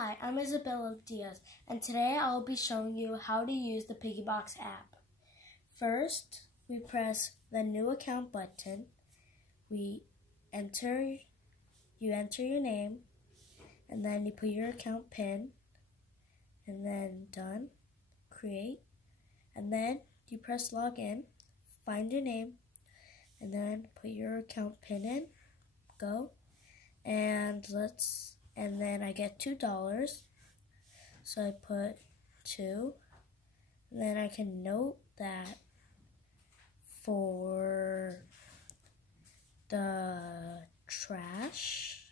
Hi, I'm Isabella Diaz, and today I'll be showing you how to use the Piggy app. First, we press the New Account button. You enter your name, and then you put your account PIN, and then Done, Create, and then you press Login, find your name, and then put your account PIN in, go, and then I get $2, so I put 2, and then I can note that for the trash,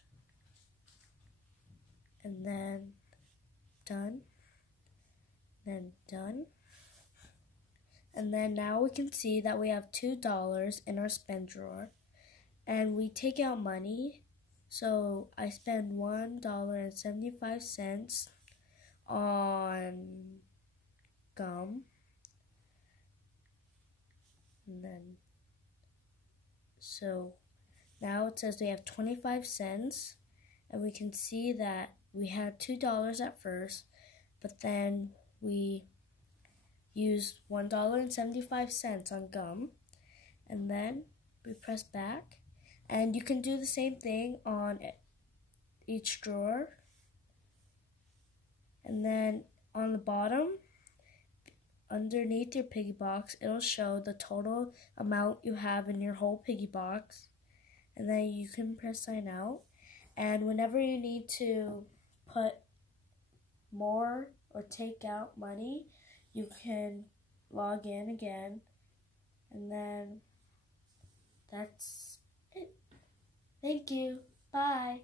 and then Done, then Done, and then now we can see that we have $2 in our spend drawer, and we take out money. So I spend $1.75 on gum, and then so now it says we have 25 cents, and we can see that we had $2 at first, but then we used $1.75 on gum, and then we press back. And you can do the same thing on each drawer. And then on the bottom, underneath your piggy box, it'll show the total amount you have in your whole piggy box. And then you can press sign out. And whenever you need to put more or take out money, you can log in again. And then that's it. Thank you. Bye.